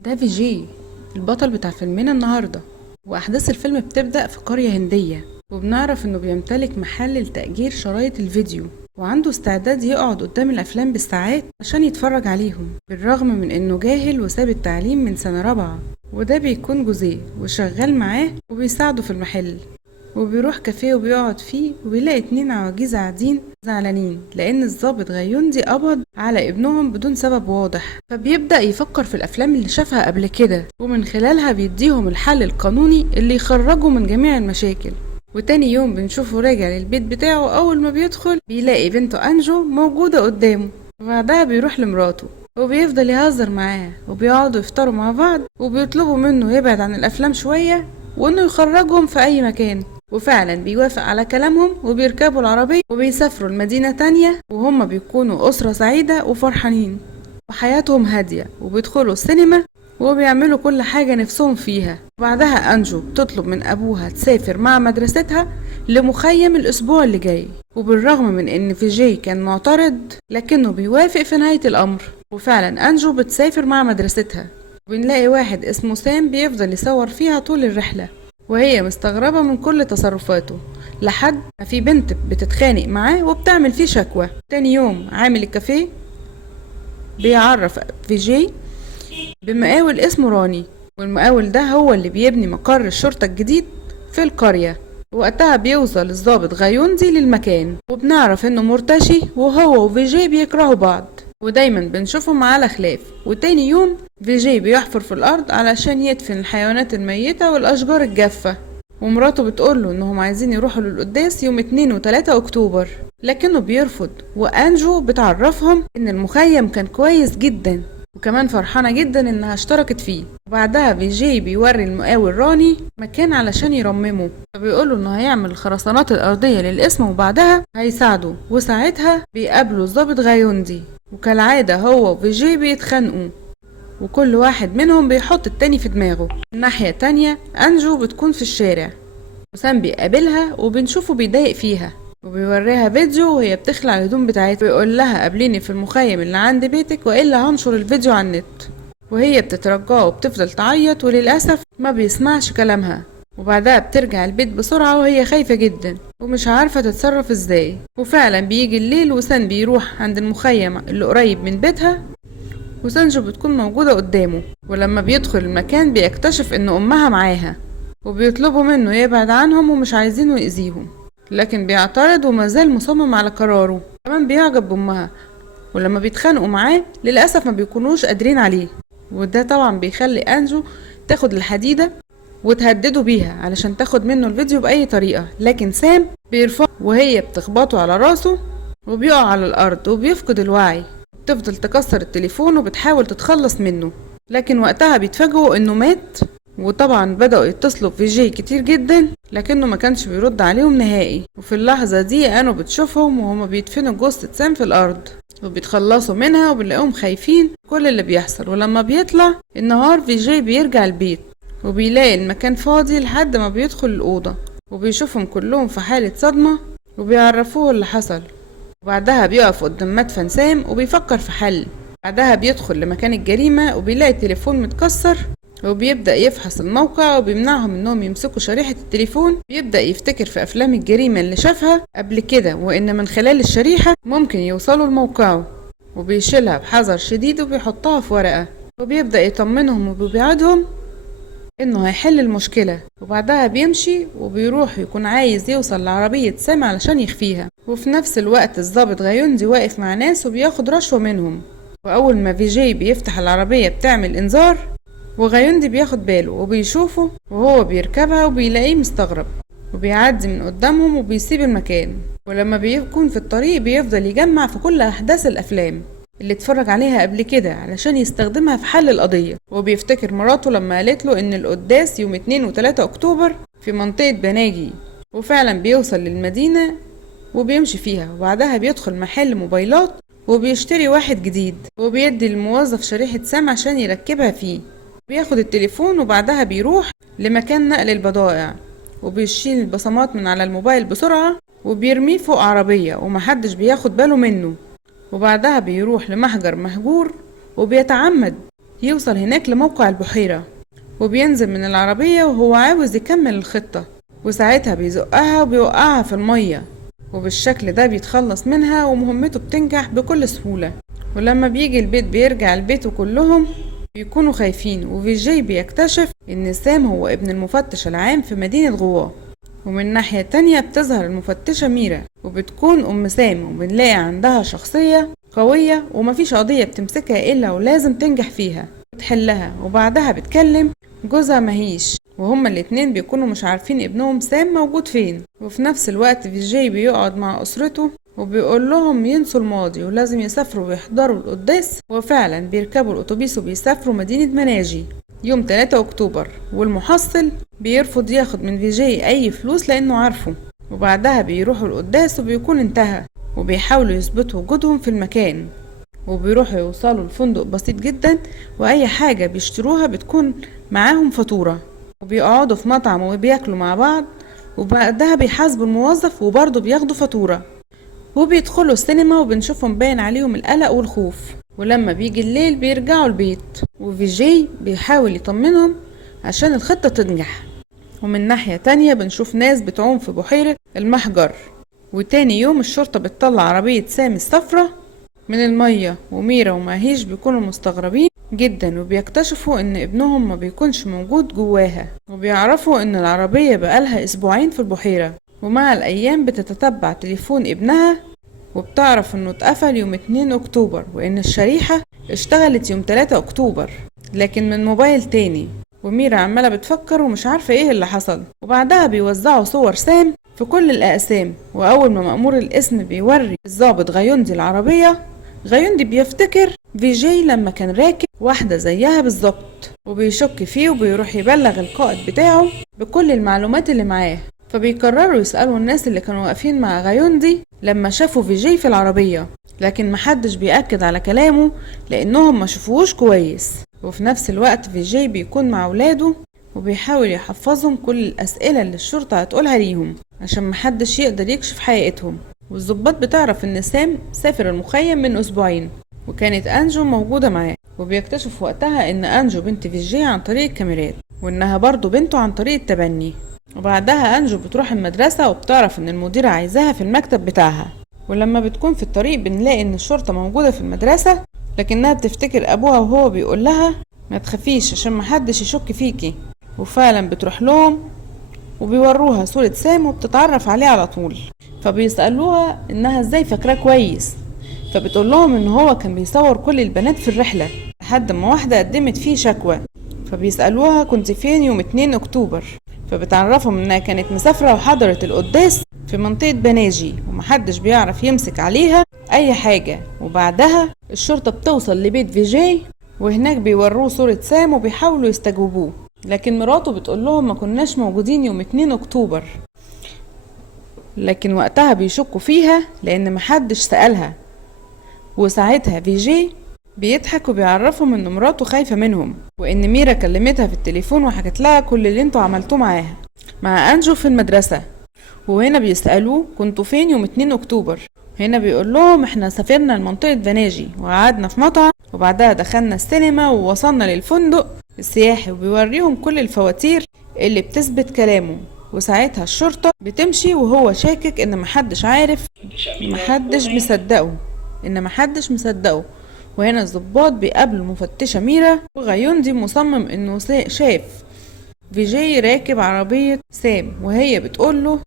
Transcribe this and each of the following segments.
ده في جي، البطل بتاع فيلمنا النهاردة. وأحداث الفيلم بتبدأ في قرية هندية، وبنعرف إنه بيمتلك محل لتأجير شرايط الفيديو، وعنده استعداد يقعد قدام الأفلام بالساعات عشان يتفرج عليهم، بالرغم من إنه جاهل وساب التعليم من سنة رابعة. وده بيكون جوزيه وشغال معاه وبيساعده في المحل. وبيروح كافيه وبيقعد فيه وبيلاقي اتنين عواجيز قاعدين زعلانين لأن الضابط غيوندي قبض على ابنهم بدون سبب واضح. فبيبدأ يفكر في الأفلام اللي شافها قبل كده، ومن خلالها بيديهم الحل القانوني اللي يخرجه من جميع المشاكل. وتاني يوم بنشوفه راجع للبيت بتاعه. أول ما بيدخل بيلاقي بنته أنجو موجودة قدامه، وبعدها بيروح لمراته وبيفضل يهزر معاها، وبيقعدوا يفطروا مع بعض، وبيطلبوا منه يبعد عن الأفلام شوية وإنه يخرجهم في أي مكان. وفعلا بيوافق على كلامهم وبيركبوا العربية وبيسافروا لمدينة تانية، وهم بيكونوا أسرة سعيدة وفرحانين وحياتهم هادية، وبيدخلوا السينما وبيعملوا كل حاجة نفسهم فيها. وبعدها أنجو بتطلب من أبوها تسافر مع مدرستها لمخيم الأسبوع اللي جاي، وبالرغم من إن فيجي كان معترض لكنه بيوافق في نهاية الأمر. وفعلا أنجو بتسافر مع مدرستها، وبنلاقي واحد اسمه سام بيفضل يصور فيها طول الرحلة، وهي مستغربة من كل تصرفاته، لحد ما في بنت بتتخانق معاه وبتعمل فيه شكوى. تاني يوم عامل الكافيه بيعرف فيجي بمقاول اسمه راني، والمقاول ده هو اللي بيبني مقر الشرطة الجديد في القرية. وقتها بيوصل الضابط غايوندي للمكان، وبنعرف انه مرتشي وهو وفيجي بيكرهوا بعض ودايما بنشوفهم على خلاف. وتاني يوم فيجي بيحفر في الارض علشان يدفن الحيوانات الميتة والاشجار الجافة، ومراته بتقوله انهم عايزين يروحوا للقداس يوم 2 و 3 اكتوبر، لكنه بيرفض. وانجو بتعرفهم ان المخيم كان كويس جدا، وكمان فرحانة جدا انها اشتركت فيه. وبعدها فيجي بيوري المقاول راني مكان علشان يرممه، فبيقوله انه هيعمل الخرسانات الارضية للقسم وبعدها هيساعده. وساعتها بيقابلوا الضابط غايوندي، وكالعادة هو وفيجي بيتخانقوا، وكل واحد منهم بيحط التاني في دماغه. الناحية التانية أنجو بتكون في الشارع، وسام بيقابلها وبنشوفه بيضايق فيها، وبيوريها فيديو وهي بتخلع الهدوم بتاعتها، ويقول لها قابليني في المخيم اللي عند بيتك وإلا هنشر الفيديو على النت. وهي بتترجاه وبتفضل تعيط، وللأسف ما بيسمعش كلامها. وبعدها بترجع البيت بسرعة وهي خايفة جدا ومش عارفة تتصرف ازاي. وفعلا بيجي الليل وسام بيروح عند المخيم اللي قريب من بيتها، وسانجو بتكون موجودة قدامه. ولما بيدخل المكان بيكتشف ان امها معاها، وبيطلبوا منه يبعد عنهم ومش عايزينه يأذيهم، لكن بيعترض ومازال مصمم على قراره. كمان بيعجب بامها، ولما بيتخانقوا معاه للأسف ما بيكونوش قادرين عليه. وده طبعا بيخلي أنجو تاخد الحديدة وتهدده بيها علشان تاخد منه الفيديو بأي طريقة، لكن سام بيرفض، وهي بتخبطه على راسه وبيقع على الأرض وبيفقد الوعي. بتفضل تكسر التليفون وبتحاول تتخلص منه، لكن وقتها بيتفاجئوا انه مات. وطبعا بدأوا يتصلوا بفيجي كتير جدا لكنه ما كانش بيرد عليهم نهائي. وفي اللحظة دي أنا بتشوفهم وهما بيدفنوا جثة سام في الأرض وبيتخلصوا منها، وبنلاقيهم خايفين كل اللي بيحصل. ولما بيطلع النهار فيجي بيرجع البيت وبيلاقي المكان فاضي لحد ما بيدخل الأوضة، وبيشوفهم كلهم في حالة صدمة وبيعرفوه اللي حصل. وبعدها بيقف قدام مدفن سام وبيفكر في حل. بعدها بيدخل لمكان الجريمة وبيلاقي التليفون متكسر، وبيبدأ يفحص الموقع وبيمنعهم انهم يمسكوا شريحة التليفون. بيبدأ يفتكر في افلام الجريمة اللي شافها قبل كده، وان من خلال الشريحة ممكن يوصلوا لموقعه، وبيشيلها بحذر شديد وبيحطها في ورقة، وبيبدأ يطمنهم وبيوعدهم انه هيحل المشكلة. وبعدها بيمشي وبيروح يكون عايز يوصل لعربية سام علشان يخفيها. وفي نفس الوقت الضابط غايوندي واقف مع ناس وبياخد رشوة منهم، واول ما فيجي بيفتح العربية بتعمل انذار، وغايوندي بياخد باله وبيشوفه وهو بيركبها وبيلاقيه مستغرب، وبيعدي من قدامهم وبيسيب المكان. ولما بيكون في الطريق بيفضل يجمع في كل احداث الافلام اللي اتفرج عليها قبل كده علشان يستخدمها في حل القضية. وبيفتكر مراته لما قالت له ان القداس يوم 2 و 3 اكتوبر في منطقة بناجي، وفعلا بيوصل للمدينة وبيمشي فيها. وبعدها بيدخل محل موبايلات وبيشتري واحد جديد، وبيدي الموظف شريحة سام عشان يركبها فيه. بياخد التليفون وبعدها بيروح لمكان نقل البضائع، وبيشيل البصمات من على الموبايل بسرعة وبيرميه فوق عربية ومحدش بياخد باله منه. وبعدها بيروح لمحجر مهجور وبيتعمد يوصل هناك لموقع البحيرة، وبينزل من العربية وهو عاوز يكمل الخطة، وساعتها بيزقها وبيوقعها في المية، وبالشكل ده بيتخلص منها ومهمته بتنجح بكل سهولة. ولما بيجي البيت بيرجع البيت وكلهم بيكونوا خايفين، وفيجي بيكتشف ان سام هو ابن المفتش العام في مدينة غوا. ومن ناحية تانية بتظهر المفتشة ميرا، وبتكون ام سام، وبنلاقي عندها شخصية قوية ومفيش قضية بتمسكها الا ولازم تنجح فيها وتحلها. وبعدها بتكلم جوزها مهيش، وهما الاتنين بيكونوا مش عارفين ابنهم سام موجود فين. وفي نفس الوقت فيجي بيقعد مع اسرته وبيقول لهم ينسوا الماضي ولازم يسافروا ويحضروا القداس، وفعلا بيركبوا الاتوبيس وبيسافروا مدينة مناجي يوم 3 اكتوبر. والمحصل بيرفض ياخد من فيجي اي فلوس لانه عارفه. وبعدها بيروحوا القداس وبيكون انتهى، وبيحاولوا يثبتوا وجودهم في المكان، وبيروحوا يوصلوا لفندق بسيط جدا، واي حاجة بيشتروها بتكون معاهم فاتورة، وبيقعدوا في مطعم وبياكلوا مع بعض، وبعدها بيحاسبوا الموظف وبرضه بياخدوا فاتورة، وبيدخلوا السينما وبنشوفهم باين عليهم القلق والخوف. ولما بيجي الليل بيرجعوا البيت، وفيجي بيحاول يطمنهم عشان الخطة تنجح. ومن ناحية تانية بنشوف ناس بتعوم في بحيرة المحجر. وتاني يوم الشرطة بتطلع عربية سامي الصفرة من المية، وميرا ومهيش بيكونوا مستغربين جدا، وبيكتشفوا ان ابنهم ما بيكونش موجود جواها، وبيعرفوا ان العربية بقالها اسبوعين في البحيرة. ومع الايام بتتتبع تليفون ابنها، وبتعرف انه اتقفل يوم 2 اكتوبر، وان الشريحة اشتغلت يوم 3 اكتوبر لكن من موبايل تاني. وميرا عمالة بتفكر ومش عارفة ايه اللي حصل. وبعدها بيوزعوا صور سام في كل الاقسام، واول ما مأمور القسم بيوري الضابط غيوندي العربية، غيوندي بيفتكر فيجي لما كان راكب واحدة زيها بالظبط، وبيشك فيه وبيروح يبلغ القائد بتاعه بكل المعلومات اللي معاه. فبيقرروا يسألوا الناس اللي كانوا واقفين مع غيوندي لما شافوا فيجي في العربية، لكن محدش بيأكد على كلامه لأنهم ما شافوهوش كويس. وفي نفس الوقت فيجي بيكون مع ولاده وبيحاول يحفظهم كل الأسئلة اللي الشرطة هتقولها ليهم عشان محدش يقدر يكشف حقيقتهم. والضباط بتعرف ان سام سافر المخيم من اسبوعين، وكانت انجو موجودة معاه، وبيكتشف وقتها ان انجو بنت فيجي عن طريق الكاميرات، وانها برضو بنته عن طريق التبني. وبعدها انجو بتروح المدرسة وبتعرف ان المديرة عايزاها في المكتب بتاعها. ولما بتكون في الطريق بنلاقي ان الشرطة موجودة في المدرسة، لكنها بتفتكر ابوها وهو بيقول لها ما تخافيش عشان محدش يشك فيكي. وفعلا بتروح لهم وبيوروها صورة سام وبتتعرف عليه على طول. فبيسألوها انها ازاي فاكراه كويس، فبتقول لهم ان هو كان بيصور كل البنات في الرحلة لحد ما واحدة قدمت فيه شكوى. فبيسألوها كنت فين يوم 2 اكتوبر، فبتعرفهم انها كانت مسافرة وحضرت القداس في منطقة بناجي، ومحدش بيعرف يمسك عليها اي حاجة. وبعدها الشرطة بتوصل لبيت فيجي، وهناك بيوروه صورة سام وبيحاولوا يستجوبوه، لكن مراته بتقول لهم ما كناش موجودين يوم 2 اكتوبر. لكن وقتها بيشكوا فيها لان محدش سألها. وساعتها فيجي بيضحك وبيعرفهم ان مراته خايفة منهم، وان ميرا كلمتها في التليفون وحكت لها كل اللي انتوا عملتوه معاها مع انجو في المدرسة. وهنا بيسألوه كنتوا فين يوم 2 اكتوبر. هنا بيقول لهم احنا سافرنا لمنطقة بناجي وقعدنا في مطعم، وبعدها دخلنا السينما ووصلنا للفندق السياحي، وبيوريهم كل الفواتير اللي بتثبت كلامه. وساعتها الشرطة بتمشي وهو شاكك ان محدش عارف، محدش مصدقه. وهنا الضباط بيقابلوا مفتشة ميرا، وغيوندي مصمم انه شاف فيجي راكب عربية سام، وهي بتقوله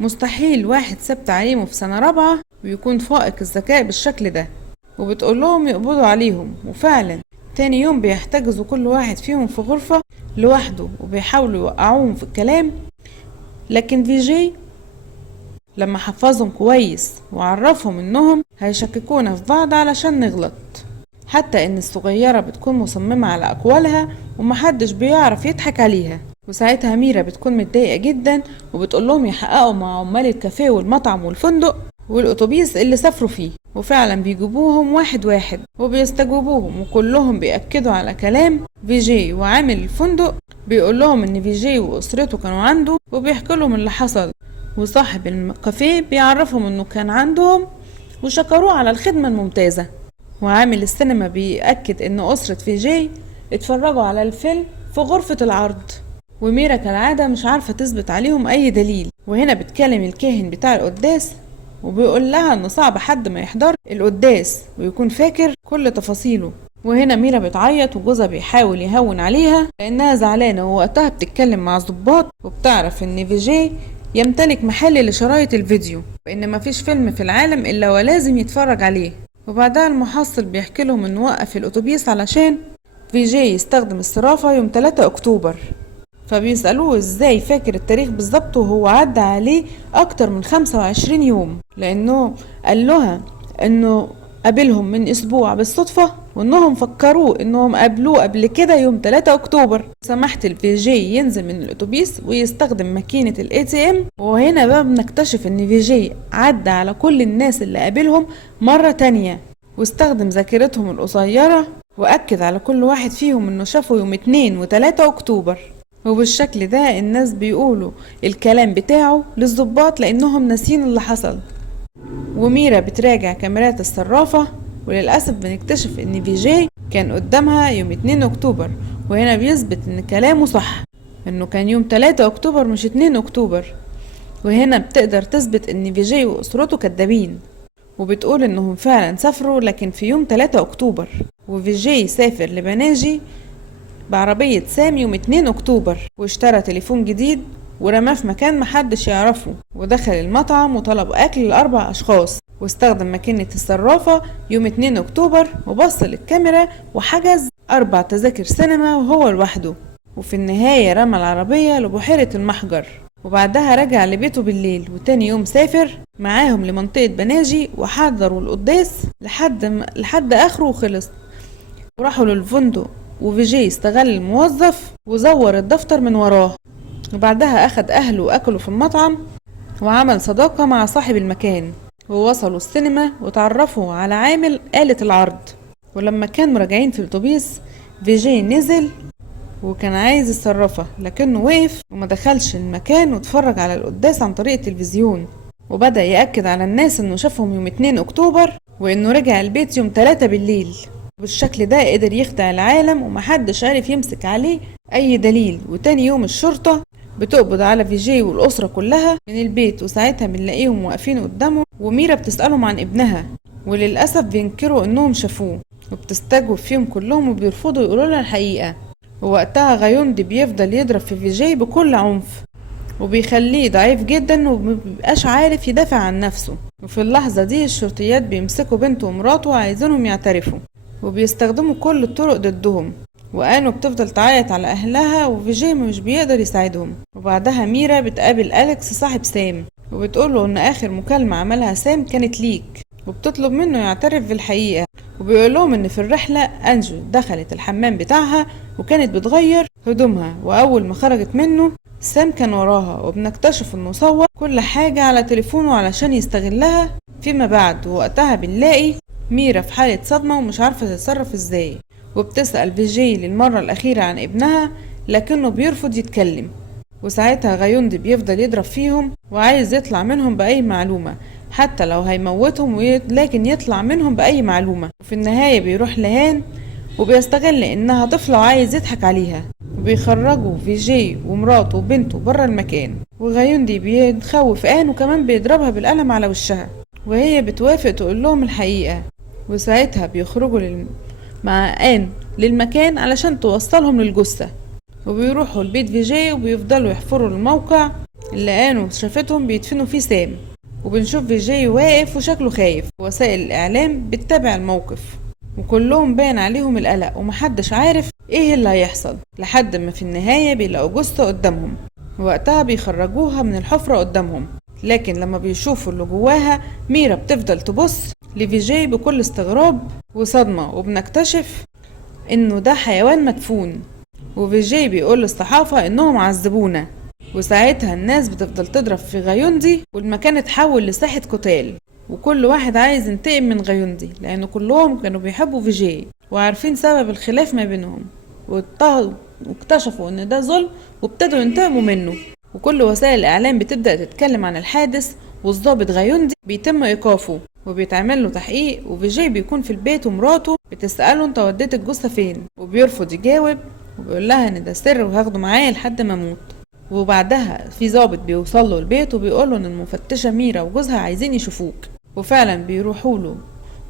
مستحيل واحد ساب تعليمه في سنة 4 ويكون فائق الذكاء بالشكل ده، وبتقول لهم يقبضوا عليهم. وفعلا تاني يوم بيحتجزوا كل واحد فيهم في غرفة لوحده وبيحاولوا يوقعوهم في الكلام. لكن فيجي لما حفظهم كويس وعرفهم انهم هيشككونا في بعض علشان نغلط، حتى ان الصغيرة بتكون مصممة على اقوالها ومحدش بيعرف يضحك عليها. وساعتها ميرا بتكون متضايقة جدا وبتقول لهم يحققوا مع عمال الكافيه والمطعم والفندق والاتوبيس اللي سافروا فيه. وفعلا بيجيبوهم واحد واحد وبيستجوبوهم، وكلهم بيأكدوا على كلام فيجي. وعامل الفندق بيقول لهم ان فيجي واسرته كانوا عنده وبيحكي لهم اللي حصل، وصاحب الكافيه بيعرفهم انه كان عندهم وشكروه على الخدمة الممتازة. وعامل السينما بيأكد ان اسرة فيجي اتفرجوا على الفيلم في غرفة العرض، وميرا كالعادة مش عارفة تثبت عليهم أي دليل. وهنا بتكلم الكاهن بتاع القداس وبيقول لها إنه صعب حد ما يحضر القداس ويكون فاكر كل تفاصيله. وهنا ميرا بتعيط وجوزها بيحاول يهون عليها لأنها زعلانة، ووقتها بتتكلم مع الضباط وبتعرف إن فيجي يمتلك محل لشرايط الفيديو، وإن مفيش فيلم في العالم إلا ولازم يتفرج عليه. وبعدها المحصل بيحكي لهم إنه وقف الأتوبيس علشان فيجي يستخدم الصرافة يوم 3 أكتوبر. فبيسألوه ازاي فاكر التاريخ بالظبط وهو عدى عليه أكتر من 25 يوم، لأنه قال لها إنه قابلهم من أسبوع بالصدفة، وإنهم فكروه إنهم قابلوه قبل كده يوم 3 أكتوبر. سمحت الفيجي ينزل من الأتوبيس ويستخدم ماكينة ATM، وهنا بقى بنكتشف إن فيجي عدى على كل الناس اللي قابلهم مرة تانية، واستخدم ذاكرتهم القصيرة وأكد على كل واحد فيهم إنه شافه يوم 2 و3 أكتوبر. وبالشكل ده الناس بيقولوا الكلام بتاعه للضباط لأنهم ناسين اللي حصل. وميرا بتراجع كاميرات الصرافة، وللأسف بنكتشف ان فيجي كان قدامها يوم 2 أكتوبر، وهنا بيثبت ان كلامه صح، انه كان يوم 3 أكتوبر مش 2 أكتوبر. وهنا بتقدر تثبت ان فيجي وأسرته كدابين، وبتقول انهم فعلا سافروا لكن في يوم 3 أكتوبر. وفيجي سافر لبناجي بعربية سام يوم 2 أكتوبر، واشترى تليفون جديد ورماه في مكان محدش يعرفه، ودخل المطعم وطلب أكل ل4 أشخاص، واستخدم ماكينة الصرافة يوم 2 أكتوبر، وبص للكاميرا وحجز 4 تذاكر سينما وهو لوحده. وفي النهاية رمى العربية لبحيرة المحجر، وبعدها رجع لبيته بالليل. وتاني يوم سافر معاهم لمنطقة بناجي وحضروا القداس لحد آخره وخلص، وراحوا للفندق. وفيجي استغل الموظف وزور الدفتر من وراه، وبعدها أخد أهله وأكلوا في المطعم، وعمل صداقة مع صاحب المكان، ووصلوا السينما وتعرفوا على عامل آلة العرض. ولما كانوا راجعين في الأتوبيس فيجي نزل وكان عايز الصرافة، لكنه وقف وما دخلش المكان واتفرج على القداس عن طريق التلفزيون، وبدأ يأكد على الناس انه شافهم يوم 2 أكتوبر وانه رجع البيت يوم 3 بالليل. بالشكل ده قدر يخدع العالم ومحدش عارف يمسك عليه اي دليل. وتاني يوم الشرطة بتقبض على فيجي والأسرة كلها من البيت، وساعتها بنلاقيهم واقفين قدامه، وميرا بتسألهم عن ابنها، وللأسف بينكروا انهم شافوه، وبتستجوب فيهم كلهم وبيرفضوا يقولوا لها الحقيقة. ووقتها غيوندي بيفضل يضرب في فيجي بكل عنف وبيخليه ضعيف جدا ومبيبقاش عارف يدافع عن نفسه. وفي اللحظة دي الشرطيات بيمسكوا بنته ومراته وعايزينهم يعترفوا، وبيستخدموا كل الطرق ضدهم. وآنو بتفضل تعيط على أهلها وفيجي مش بيقدر يساعدهم. وبعدها ميرا بتقابل أليكس صاحب سام، وبتقوله إن آخر مكالمة عملها سام كانت ليك، وبتطلب منه يعترف بالحقيقة. وبيقول لهم إن في الرحلة أنجو دخلت الحمام بتاعها وكانت بتغير هدومها، وأول ما خرجت منه سام كان وراها، وبنكتشف إنه صور كل حاجة على تليفونه علشان يستغلها فيما بعد. ووقتها بنلاقي ميرا في حالة صدمة ومش عارفة تتصرف ازاي، وبتسأل فيجي للمرة الأخيرة عن ابنها لكنه بيرفض يتكلم. وساعتها غيوندي بيفضل يضرب فيهم وعايز يطلع منهم بأي معلومة، حتى لو هيموتهم لكن يطلع منهم بأي معلومة. وفي النهاية بيروح لهان وبيستغل إنها طفلة وعايز يضحك عليها، وبيخرجوا فيجي ومراته وبنته برا المكان. وغيوندي بيتخوف آن وكمان بيضربها بالقلم على وشها، وهي بتوافق تقول لهم الحقيقة. وساعتها بيخرجوا مع آن للمكان علشان توصلهم للجثة، وبيروحوا البيت فيجي وبيفضلوا يحفروا الموقع اللي آنو شافتهم بيدفنوا فيه سام. وبنشوف فيجي واقف وشكله خايف، ووسائل الإعلام بتتابع الموقف وكلهم باين عليهم القلق ومحدش عارف ايه اللي هيحصل، لحد ما في النهاية بيلاقوا جثة قدامهم. ووقتها بيخرجوها من الحفرة قدامهم، لكن لما بيشوفوا اللي جواها ميرا بتفضل تبص لفيجي بكل استغراب وصدمة، وبنكتشف انه ده حيوان مدفون. وفيجي بيقول للصحافة انهم عذبونا. وساعتها الناس بتفضل تضرب في غيوندي، والمكان اتحول لساحة قتال، وكل واحد عايز ينتقم من غيوندي لأن كلهم كانوا بيحبوا فيجي وعارفين سبب الخلاف ما بينهم، واكتشفوا ان ده ظلم وابتدوا ينتقموا منه. وكل وسائل الإعلام بتبدأ تتكلم عن الحادث، والضابط غيوندي بيتم إيقافه وبيتعمل له تحقيق، وفيجي بيكون في البيت ومراته بتسأله انت وديت الجثة فين، وبيرفض يجاوب وبيقول لها ان ده سر وهاخده معايا لحد ما اموت. وبعدها في ضابط بيوصل له البيت وبيقول له ان المفتشة ميرا وجوزها عايزين يشوفوك، وفعلا بيروحوا له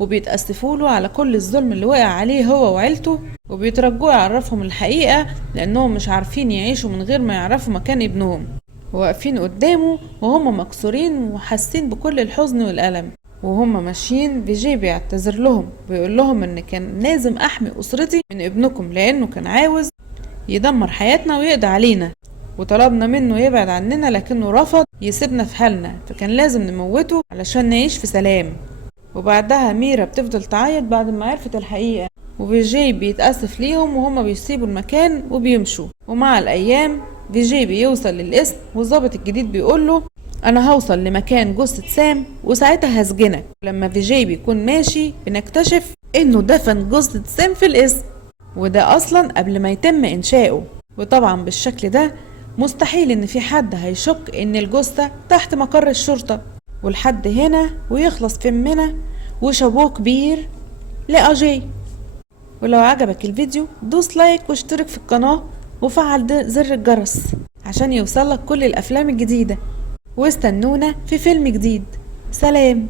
وبيتأسفوا له على كل الظلم اللي وقع عليه هو وعيلته، وبيترجوه يعرفهم الحقيقة لأنهم مش عارفين يعيشوا من غير ما يعرفوا مكان ابنهم. وواقفين قدامه وهم مكسورين وحاسين بكل الحزن والألم. وهم ماشيين فيجي بيعتذر لهم، بيقول لهم ان كان لازم احمي اسرتي من ابنكم لانه كان عاوز يدمر حياتنا ويقضي علينا، وطلبنا منه يبعد عننا لكنه رفض يسيبنا في حالنا، فكان لازم نموته علشان نعيش في سلام. وبعدها ميرا بتفضل تعيط بعد ما عرفت الحقيقة، وفيجي بيتأسف ليهم وهما بيسيبوا المكان وبيمشوا. ومع الأيام فيجي بيوصل للقسم والضابط الجديد بيقوله أنا هوصل لمكان جثة سام وساعتها هسجنك. لما فيجي بيكون ماشي بنكتشف إنه دفن جثة سام في القسم، وده أصلا قبل ما يتم إنشاؤه. وطبعا بالشكل ده مستحيل إن في حد هيشك إن الجثة تحت مقر الشرطة. ولحد هنا ويخلص فيلمنا، وشابوه كبير لأجي. ولو عجبك الفيديو دوس لايك واشترك في القناة وفعل زر الجرس عشان يوصلك كل الأفلام الجديدة، واستنونا في فيلم جديد. سلام.